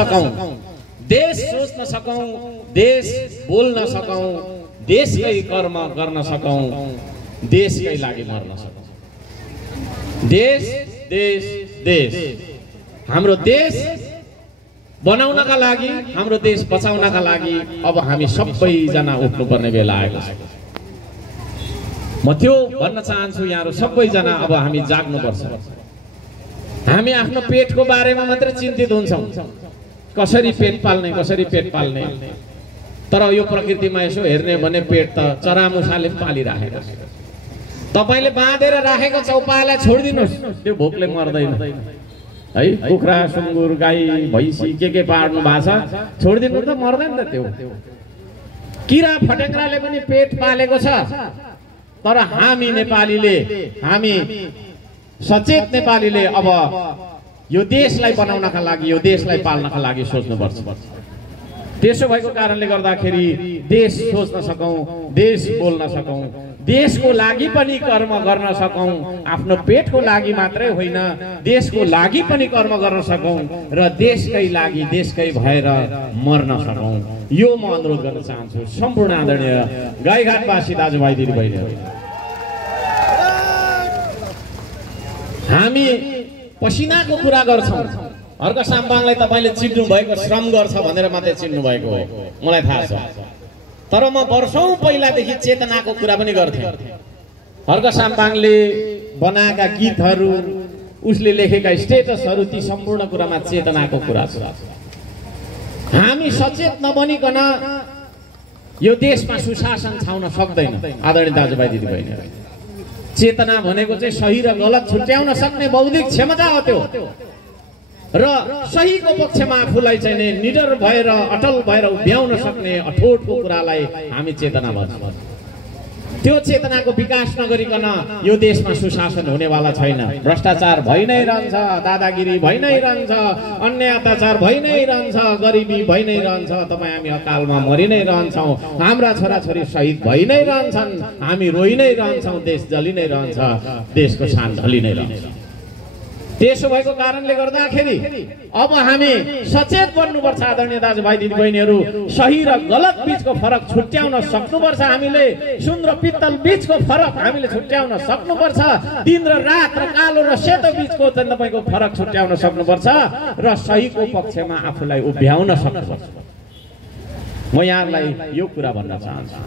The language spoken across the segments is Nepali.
सकौं, देश सोच्न सकौं, देश बोल्न सकौं, देशकै कर्म गर्न सकौं, देशकै लागि मर्न सकौं। देश देश देश हाम्रो देश बनाउनका लागि, हाम्रो देश बचाउनका लागि अब हामी सबैजना उठ्नुपर्ने बेला आएको छ। म त्यो भन्न चाहन्छु यहाँहरु सबैजना अब हामी जाग्नुपर्छ। हामी आफ्नो पेटको बारेमा मात्र चिन्तित हुन्छौं, कसरी पेट पाल्ने कसरी पेट पाल्ने, तर यो प्रकृतिमा यसो हेर्ने भने पेट त चरामुसाले पालिराखेको छ। तपाईले बाँधेर राखेको चौपायालाई छोडिदिनुस्, त्यो भोकले मर्दैन है। कुखुरा सुँगुर गाई भैँसी के पाड्नु भएको छ, छोडिदिनु त मर्दैन त। त्यो किरा फटेक्राले पनि पेट पालेको छ, तर हामी नेपालीले, हामी सचेत नेपालीले अब यो देशलाई बनाउनका लागि, यो देशलाई पाल्नका लागि सोच्नुपर्छ। त्यसो भएको कारणले गर्दाखेरि देश सोच्न सकौं, देश बोल्न सकौं, देशको लागि पनि कर्म गर्न सकौं, आफ्नो पेटको लागि मात्रै होइन, देशको लागि पनि कर्म गर्न सकौं र देशकै लागि देशकै भएर मर्न सकौं। यो म अनुरोध गर्न चाहन्छु सम्पूर्ण आदरणीय गाईघाटवासी दाजुभाइ दिदीबहिनीहरू। हामी पसिनाको कुरा गर्छौं, हर्क साम्पाङलाई तपाईले चिन्नु भएको श्रम गर्छ भनेर मात्रै चिन्नु भएको हो, मलाई थाहा छ। तर म वर्षौं पहिलादेखि चेतनाको कुरा पनि गर्थे। हर्क साम्पाङले बनाएका गीतहरू, उसले लेखेका स्टेटसहरू, ती सम्पूर्ण कुरामा चेतनाको कुरा छ। हामी सचेत नबनिकन यो देशमा सुशासन छाउन सक्दैन आदरणीय दाजुभाइ दिदीबहिनीहरू। चेतना भनेको चाहिँ सही र गलत छुट्याउन सक्ने बौद्धिक क्षमता हो त्यो, र सहीको पक्षमा आफूलाई चाहिँ निडर भएर अटल भएर उभ्याउन सक्ने अठोटको कुरालाई हामी चेतना भन्छौँ। त्यो चेतनाको विकास नगरिकन यो देशमा सुशासन हुनेवाला छैन। भ्रष्टाचार भइ नै रहन्छ, दादागिरी भइ नै रहन्छ, अन्य अत्याचार भइ नै रहन्छ, गरिबी भइ नै रहन्छ, तपाईँ हामी अकालमा मरि नै रहन्छौँ, हाम्रा छोराछोरी शहीद भइ नै रहन्छन्, हामी रोइ नै रहन्छौँ, देश जलि नै रहन्छ, देशको शान ढलि नै रहन्छ। त्यसो भएको कारणले गर्दाखेरि अब हामी सचेत बन्नुपर्छ आदरणीय दाजुभाइ दिदीबहिनीहरू। सही र गलत बीचको फरक छुट्याउन सक्नुपर्छ। हामीले सुन र पित्तल बीचको फरक हामीले छुट्याउन सक्नुपर्छ। दिन र रात र कालो र सेतो बीचको तपाईँको फरक छुट्याउन सक्नुपर्छ र सहीको पक्षमा आफूलाई उभ्याउन सक्नुपर्छ। म यहाँलाई यो कुरा भन्न चाहन्छु,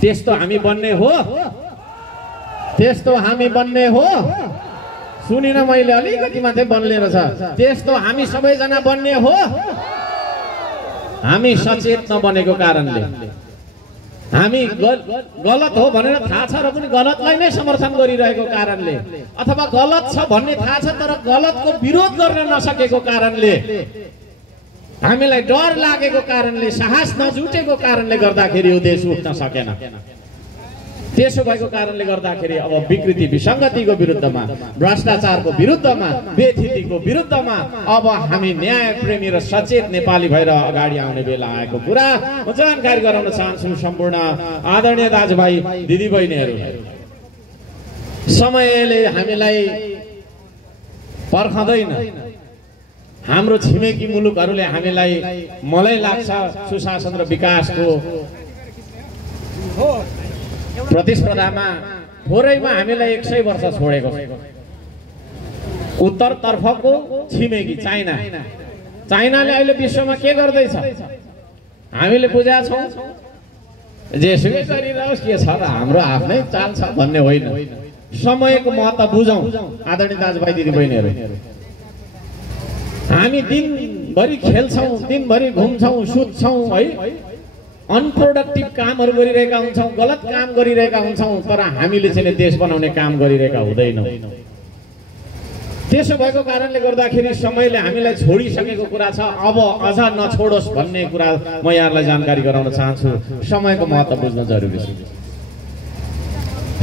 त्यस्तो हामी बन्ने हो, त्यस्तो हामी बन्ने हो। सुनिन मैले अलिकति मात्रै बन्ने रहेछ, त्यस्तो हामी सबैजना बन्ने हो। हामी सचेत नबनेको कारणले, हामी गलत हो भनेर थाहा छ र पनि गलतलाई नै समर्थन गरिरहेको कारणले, अथवा गलत छ भन्ने थाहा छ तर गलतको विरोध गर्न नसकेको कारणले, हामीलाई डर लागेको कारणले, साहस नजुटेको कारणले गर्दाखेरि यो देश उठ्न सकेन। त्यसो भएको कारणले गर्दाखेरि अब विकृति विसङ्गतिको विरुद्धमा, भ्रष्टाचारको विरुद्धमा, बेथितिको विरुद्धमा अब हामी न्याय प्रेमी र सचेत नेपाली भएर अगाडि आउने बेला आएको कुरा म जानकारी गराउन चाहन्छु सम्पूर्ण आदरणीय दाजुभाइ दिदीबहिनीहरू। समयले हामीलाई पर्खदैन, हाम्रो छिमेकी मुलुकहरूले हामीलाई, मलाई लाग्छ सुशासन र विकासको प्रतिस्पर्धामा थोरैमा हामीलाई 100 वर्ष छोडेको छ। उत्तरतर्फको छिमेकी चाइना, चाइनाले अहिले विश्वमा के गर्दैछ हामीले बुझेका छौँ। जेसुकै गरिरहोस्, के छ र हाम्रो आफ्नै चाल छ भन्ने होइन। समयको महत्त्व बुझौँ आदरणीय दाजुभाइ दिदीबहिनीहरू। हामी दिनभरि खेल्छौँ, दिनभरि घुम्छौँ, सुत्छौँ है, अनप्रोडक्टिभ कामहरू गरिरहेका हुन्छौँ, गलत काम गरिरहेका हुन्छौँ, तर हामीले चाहिँ देश बनाउने काम गरिरहेका हुँदैनौँ। त्यसो भएको कारणले गर्दाखेरि समयले हामीलाई छोडिसकेको कुरा छ। अब अझ नछोडोस् भन्ने कुरा म यहाँलाई जानकारी गराउन चाहन्छु। समयको महत्त्व बुझ्न जरुरी छ।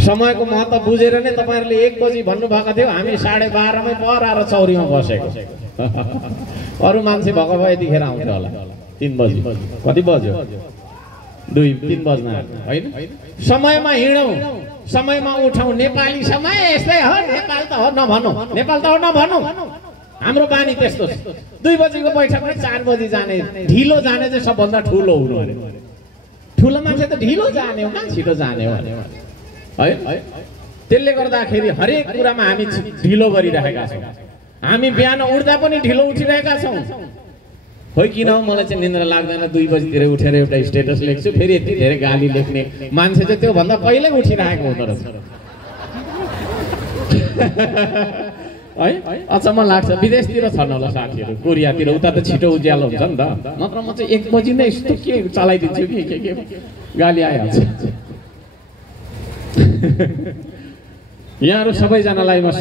समयको महत्त्व बुझेर नै तपाईहरुले 1 बजी भन्नुभएको थियो, हामी 12:30 मै पर आएर चौरीमा बसेको। अरु मान्छे भएको भए यतिखेर आउँथ्यो होला। 3 बजी कति बज्यो? 2-3 बज्न हैन। समयमा हिँडौं, समयमा उठौं। नेपाली समय यस्तै हो, नेपाल त हो नभनौं, नेपाल त हो नभनौं। हाम्रो बानी त्यस्तो 2 बजेको बैठकमा 4 बजे जाने ढिलो जाने चाहिँ सबभन्दा ठुलो हुनु अरे ठुलो मान्छे त ढिलो जाने हो कहाँ छिटो जाने हो है त्यसले गर्दाखेरि हरेक कुरामा हामी ढिलो गरिरहेका छौँ हामी बिहान उठ्दा पनि ढिलो उठिरहेका छौँ हो किन मलाई चाहिँ निन्द्रा लाग्दैन 2 बजीतिर उठेर एउटा स्टेटस लेख्छु फेरि यति धेरै गाली लेख्ने मान्छे चाहिँ त्यो भन्दा पहिल्यै उठिरहेको हुँदो रहेछ है अचम्म लाग्छ विदेशतिर छन् होला साथीहरू कोरियातिर उता त छिटो उज्यालो हुन्छ नि त नत्र म चाहिँ 1 बजी नै यस्तो के चलाइदिन्छु कि के गाली आइहाल्छ यहाँहरू सबैजनालाई म